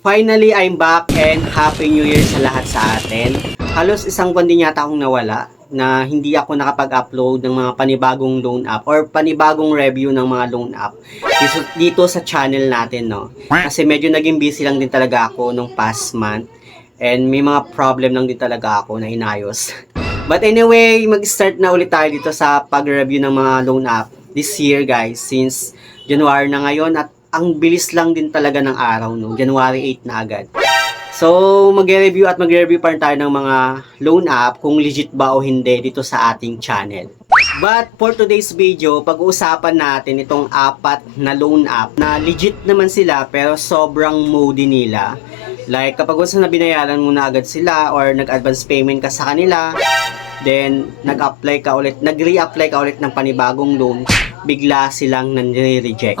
Finally, I'm back and Happy New Year sa lahat sa atin. Halos isang buwan din yata akong nawala na hindi ako nakapag-upload ng mga panibagong loan app or panibagong review ng mga loan app dito sa channel natin, no? Kasi medyo naging busy lang din talaga ako nung past month and may mga problem lang din talaga ako na inayos. But anyway, mag-start na ulit tayo dito sa pag-review ng mga loan app this year, guys, since January na ngayon at ang bilis lang din talaga ng araw, no? January 8 na agad. So, magre-review pa rin tayo ng mga loan app kung legit ba o hindi dito sa ating channel. But for today's video, pag-uusapan natin itong apat na loan app na legit naman sila pero sobrang moody nila. Like, kapag gusto na binayaran mo na agad sila or nag-advance payment ka sa kanila, then nag-re-apply ka ulit ng panibagong loan, bigla silang nare-reject.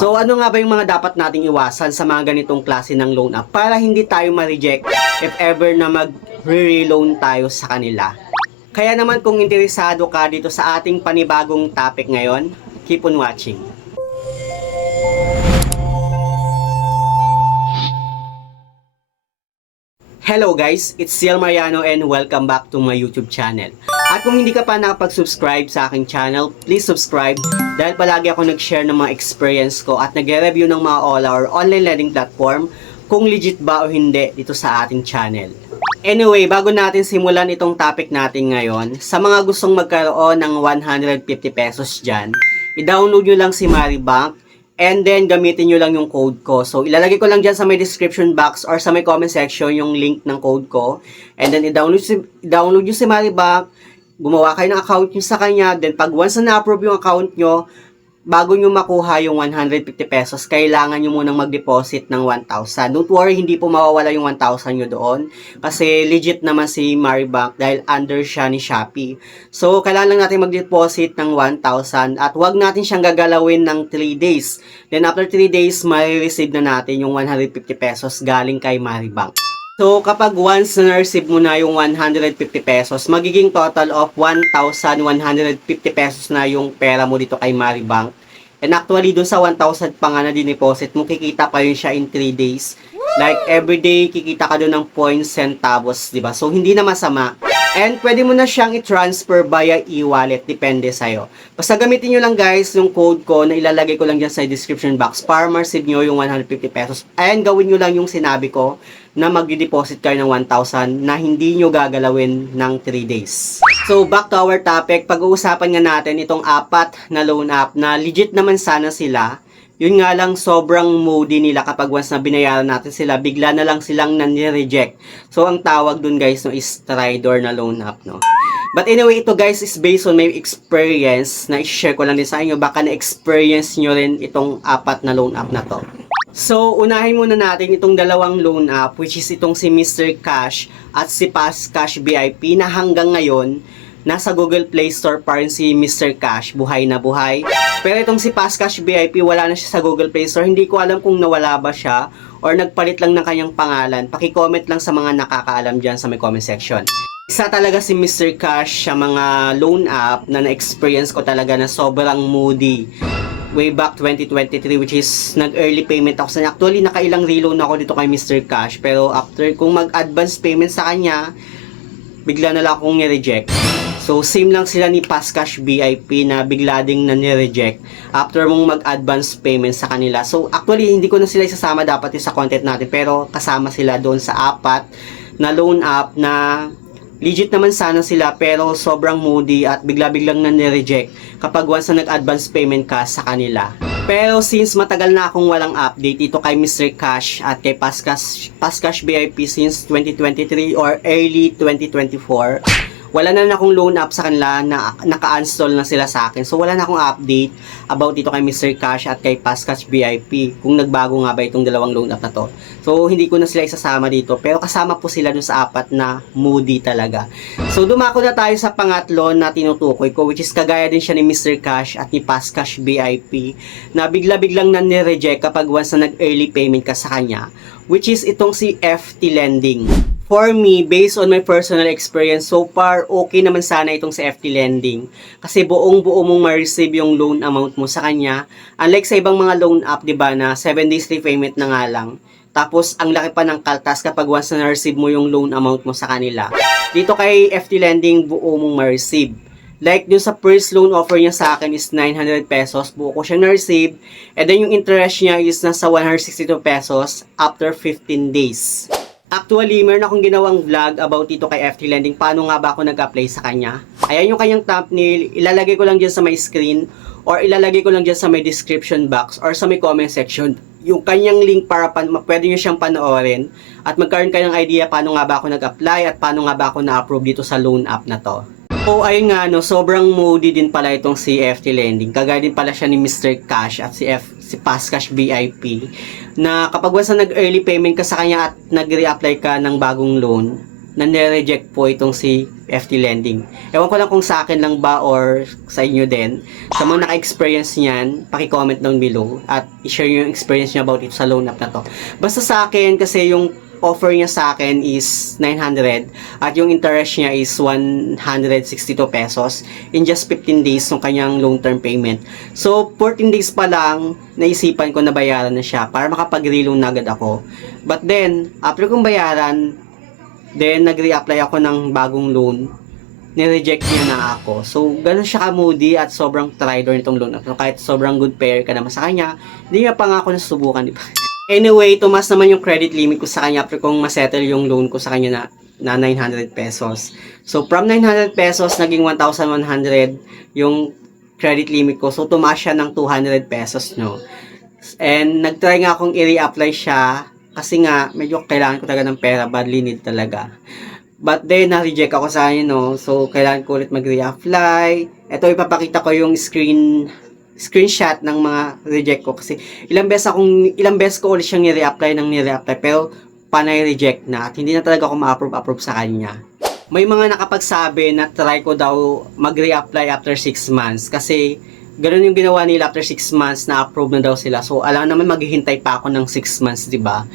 So ano nga ba yung mga dapat nating iwasan sa mga ganitong klase ng loan app para hindi tayo ma-reject if ever na mag-re-loan tayo sa kanila? Kaya naman kung interesado ka dito sa ating panibagong topic ngayon, keep on watching. Hello guys, it's Ciel Mariano and welcome back to my YouTube channel. At kung hindi ka pa nakapag-subscribe sa aking channel, please subscribe dahil palagi ako nag-share ng mga experience ko at nag-review ng mga OLA or online lending platform kung legit ba o hindi dito sa ating channel. Anyway, bago natin simulan itong topic natin ngayon, sa mga gustong magkaroon ng 150 pesos dyan, i-download nyo lang si Maribank. And then, gamitin nyo lang yung code ko. So, ilalagay ko lang dyan sa may description box or sa may comment section yung link ng code ko. And then, i-download nyo si Maribank. Gumawa kayo ng account nyo sa kanya. Then, pag once na na-approve yung account nyo, bago nyo makuha yung 150 pesos, kailangan nyo munang mag-deposit ng 1,000. Don't worry, hindi po mawawala yung 1,000 nyo doon. Kasi legit naman si Maribank dahil under siya ni Shopee. So, kailangan lang natin mag-deposit ng 1,000 at wag natin siyang gagalawin ng 3 days. Then, after 3 days, may-receive na natin yung 150 pesos galing kay Maribank. So, kapag once na-receive mo na yung 150 pesos, magiging total of 1,150 pesos na yung pera mo dito kay Maribank. And actually, dun sa 1,000 pa nga na dineposit mo, kikita pa yun siya in 3 days. Like, everyday, kikita ka dun ng points, centavos, diba? So, hindi na masama. And pwede mo na siyang i-transfer via e-wallet. Depende sa'yo. Basta gamitin nyo lang guys yung code ko na ilalagay ko lang dyan sa description box para ma-receive nyo yung 150 pesos. And gawin nyo lang yung sinabi ko na mag-deposit kayo ng 1,000 na hindi nyo gagalawin ng 3 days. So back to our topic. Pag-uusapan nga natin itong apat na loan app na legit naman sana sila. Yun nga lang, sobrang moody nila kapag once na binayaran natin sila, bigla na lang silang nani-reject. So, ang tawag dun guys, no, is Tridor na loan app, no. But anyway, ito guys is based on my experience na i-share ko lang din sa inyo. Baka na-experience nyo rin itong apat na loan app na to. So, unahin muna natin itong dalawang loan app, which is itong si Mr. Cash at si Fast Cash VIP na hanggang ngayon, nasa Google Play Store pa rin si Mr. Cash, buhay na buhay. Pero itong si Fast Cash VIP, wala na siya sa Google Play Store. Hindi ko alam kung nawala ba siya or nagpalit lang ng kanyang pangalan. Paki-comment lang sa mga nakakaalam dyan sa may comment section. Isa talaga si Mr. Cash sa mga loan app na na-experience ko talaga na sobrang moody. Way back 2023, which is nag-early payment ako sa kanya. Actually, nakailang reloan ako dito kay Mr. Cash. Pero after kung mag-advance payment sa kanya, bigla na lang akong ni-reject. So, same lang sila ni Fast Cash VIP na bigla ding nani-reject after mong mag-advance payment sa kanila. So, actually, hindi ko na sila isasama dapat sa content natin, pero kasama sila doon sa apat na loan app na legit naman sana sila pero sobrang moody at bigla-biglang nani-reject kapag once na nag-advance payment ka sa kanila. Pero since matagal na akong walang update dito kay Mr. Cash at kay Fast Cash VIP since 2023 or early 2024, wala na akong loan app sa kanila na naka-install na sila sa akin. So, wala na akong update about dito kay Mr. Cash at kay Fast Cash VIP. Kung nagbago nga ba itong dalawang loan app na to. So, hindi ko na sila isasama dito. Pero kasama po sila dun sa apat na moody talaga. So, dumako na tayo sa pangatlo na tinutukoy ko, which is kagaya din siya ni Mr. Cash at ni Fast Cash VIP na bigla-biglang nani-reject kapag once na nag-early payment ka sa kanya, which is itong si FT Lending. For me, based on my personal experience, so far, okay naman sana itong sa FT Lending. Kasi buong-buo mong ma-receive yung loan amount mo sa kanya. Unlike sa ibang mga loan app, di ba, na 7 days repayment na nga lang. Tapos, ang laki pa ng kaltas kapag once na na-receive mo yung loan amount mo sa kanila. Dito kay FT Lending, buo mong ma-receive. Like, dun sa first loan offer niya sa akin is 900 pesos. Buo ko siya na-receive. And then, yung interest niya is nasa 162 pesos after 15 days. Actually, meron akong ginawang vlog about dito kay FT Lending. Paano nga ba ako nag-apply sa kanya? Ayan yung kanyang thumbnail. Ilalagay ko lang dyan sa may screen or ilalagay ko lang dyan sa may description box or sa may comment section yung kanyang link para pwede nyo siyang panoorin at magkaroon kayo ng idea paano nga ba ako nag-apply at paano nga ba ako na-approve dito sa loan app na to. So, ayun nga, no, sobrang moody din pala itong si FT Lending. Kagaya din pala siya ni Mr. Cash at si Fast Cash VIP na kapag once na nag-early payment ka sa kanya at nag-reapply ka ng bagong loan, nare-reject po itong si FT Lending. Ewan ko lang kung sa akin lang ba or sa inyo din. Sa mga naka-experience niyan, paki-comment down below at i-share yung experience niya about ito sa loan app na to. Basta sa akin, kasi yung offer niya sa akin is 900 at yung interest niya is 162 pesos in just 15 days ng kanyang long term payment. So 14 days pa lang naisipan ko na bayaran na siya para makapag-reloan na agad ako. But then after kong bayaran, then nag-reapply ako ng bagong loan, ni-reject niya na ako. So ganun siya ka-moody at sobrang traitor nitong loan. So, kahit sobrang good payer ka naman sa kanya, hindi niya pa nga ako nasusubukan, di ba? Anyway, tumas naman yung credit limit ko sa kanya after kong masettle yung loan ko sa kanya na 900 pesos. So, from 900 pesos, naging 1,100 yung credit limit ko. So, tumaas siya ng 200 pesos, no? And, nagtry nga akong i-reapply siya kasi nga, medyo kailangan ko talaga ng pera. Badly need talaga. But then, na-reject ako sa kanya, no? So, kailangan ko ulit mag-reapply. Ito, ipapakita ko yung screenshot ng mga reject ko kasi ilang beses ko ulit siyang ni-reapply pero panay reject na at hindi na talaga ako ma-approve sa kanya. May mga nakapagsabi na try ko daw mag-reapply after 6 months kasi ganun yung ginawa nila after 6 months na approve na daw sila. So alam naman maghihintay pa ako ng 6 months, 'di ba?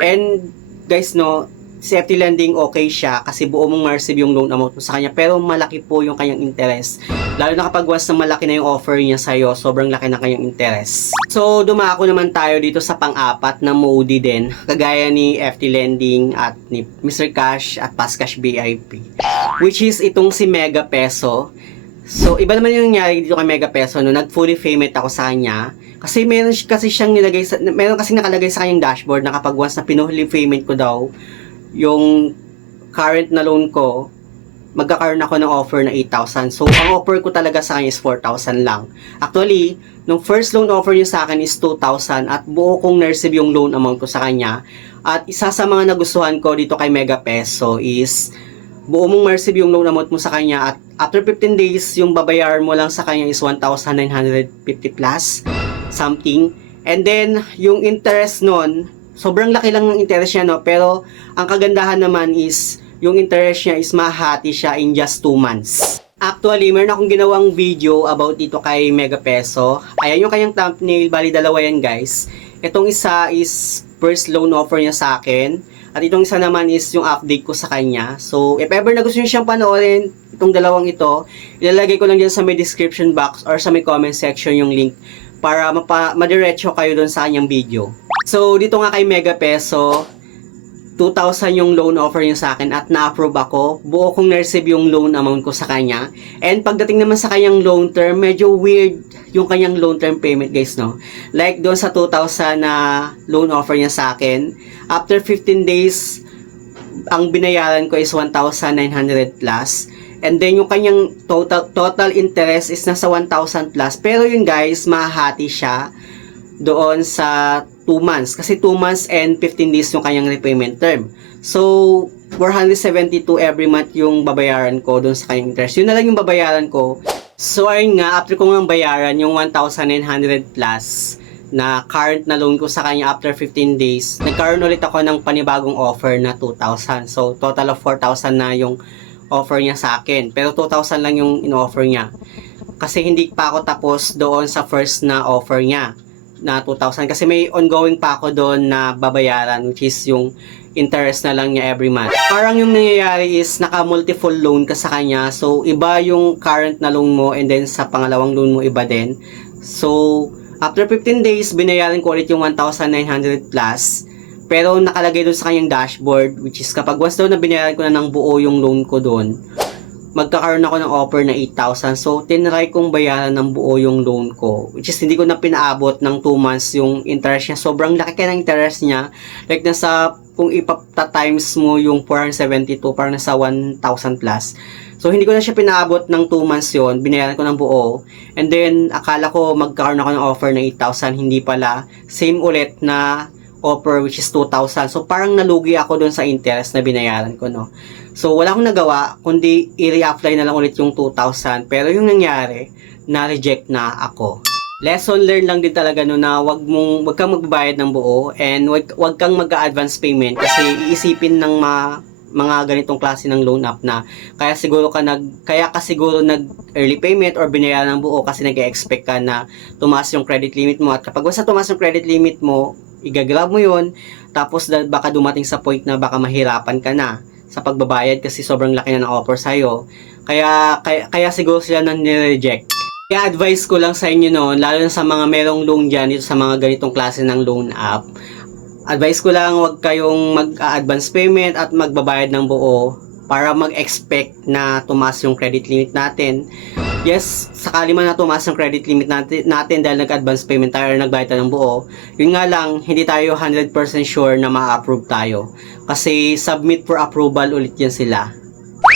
And guys, no, si FT Lending okay siya kasi buo mong ma-receive yung loan amount mo sa kanya pero malaki po yung kanyang interest. Lalo na kapag once na malaki na yung offer niya sa'yo, sobrang laki na kanyang interest. So, dumako naman tayo dito sa pang-apat na moody din, kagaya ni FT Lending at ni Mr. Cash at Fast Cash VIP. Which is itong si Mega Peso. So, iba naman yung nangyari dito kay Mega Peso, no? Nag-fully payment ako sa kanya. Kasi meron kasing nakalagay sa kanyang dashboard na kapag once na pinuli payment ko daw, yung current na loan ko, magkakaroon ako ng offer na 8,000. So, ang offer ko talaga sa kanya is 4,000 lang. Actually, nung first loan offer niya sa akin is 2,000 at buo kong na-receive yung loan amount ko sa kanya. At isa sa mga nagustuhan ko dito kay Mega Peso is buo mong ma-receive yung loan amount mo sa kanya at after 15 days, yung babayaran mo lang sa kanya is 1,950 plus something. And then, yung interest nun, sobrang laki lang ng interest niya, no? Pero, ang kagandahan naman is, yung interest niya is mahati siya in just 2 months. Actually, meron akong ginawang video about dito kay Mega Peso. Ayan yung kanyang thumbnail, bali dalawa yan guys. Itong isa is first loan offer niya sa akin. At itong isa naman is yung update ko sa kanya. So, if ever na gusto niyo siyang panoorin, itong dalawang ito, ilalagay ko lang dyan sa may description box or sa may comment section yung link para madiretso kayo doon sa kanyang video. So, dito nga kay Mega Peso, 2,000 yung loan offer niya sa akin at na-approve ako. Buo kong na-receive yung loan amount ko sa kanya. And pagdating naman sa kanyang loan term, medyo weird yung kanyang loan term payment guys, no? Like doon sa 2,000 na loan offer niya sa akin, after 15 days, ang binayaran ko is 1,900 plus. And then yung kanyang total interest is nasa 1,000 plus. Pero yun guys, mahahati siya doon sa 2 months. Kasi 2 months and 15 days yung kanyang repayment term. So, 472 every month yung babayaran ko doon sa kanyang interest. Yun na lang yung babayaran ko. So, ayun nga, after ko nga bayaran yung 1,900 plus na current na loan ko sa kanya after 15 days, nagkaroon ulit ako ng panibagong offer na 2,000. So, total of 4,000 na yung offer niya sa akin. Pero 2,000 lang yung in-offer niya. Kasi hindi pa ako tapos doon sa first na offer niya na 2,000 kasi may ongoing pa ako doon na babayaran which is yung interest na lang niya every month. Parang yung nangyayari is naka-multiple loan ka sa kanya. So, iba yung current na loan mo and then sa pangalawang loan mo iba din. So, after 15 days, binayaran ko ulit yung 1,900 plus. Pero nakalagay doon sa kanyang dashboard, which is kapag once daw na binayaran ko na ng buo yung loan ko doon, magkakaroon ako ng offer na 8,000. So, tinry kong bayaran ng buo yung loan ko. Which is, hindi ko na pinaabot ng 2 months yung interest niya. Sobrang laki kaya ng interest niya. Like, kung ipata-times mo yung 472, parang nasa 1,000 plus. So, hindi ko na siya pinaabot ng 2 months yon. Binayaran ko ng buo. And then, akala ko magkakaroon ako ng offer na 8,000. Hindi pala. Same ulit na offer, which is 2,000. So, parang nalugi ako dun sa interest na binayaran ko, no? So, wala akong nagawa, kundi i-reapply na lang ulit yung 2,000. Pero yung nangyari, na-reject na ako. Lesson learned lang din talaga, no, na wag kang magbabayad ng buo and wag kang mag-advance payment kasi iisipin ng mga ganitong klase ng loan app na kaya ka siguro nag early payment or binayaran ng buo kasi nag-expect ka na tumaas yung credit limit mo, at kapag basta tumaas yung credit limit mo, igagrab mo yun, tapos baka dumating sa point na baka mahirapan ka na sa pagbabayad kasi sobrang laki na ng offer sa'yo. Kaya siguro sila nang nireject. Kaya advice ko lang sa inyo, no, lalo na sa mga merong loan dyan dito sa mga ganitong klase ng loan app, advice ko lang, wag kayong mag-advance payment at magbabayad ng buo para mag-expect na tumaas yung credit limit natin. Yes, sakali man na tumaas yung credit limit natin dahil nag-advance payment tayo or nagbayad tayo ng buo, yun nga lang, hindi tayo 100% sure na ma-approve tayo. Kasi submit for approval ulit yan sila.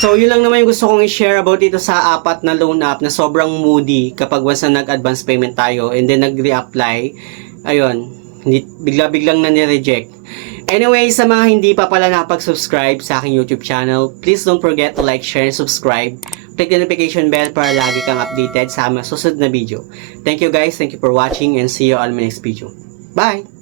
So, yun lang naman yung gusto kong i-share about dito sa 4 na loan app na sobrang moody kapag once na nag-advance payment tayo and then nag-reapply. Ayun, bigla-biglang na ni-reject. Anyway, sa mga hindi pa pala nakapag-subscribe sa aking YouTube channel, please don't forget to like, share, and subscribe. Click the notification bell para lagi kang updated sa mga susunod na video. Thank you guys, thank you for watching, and see you on my next video. Bye!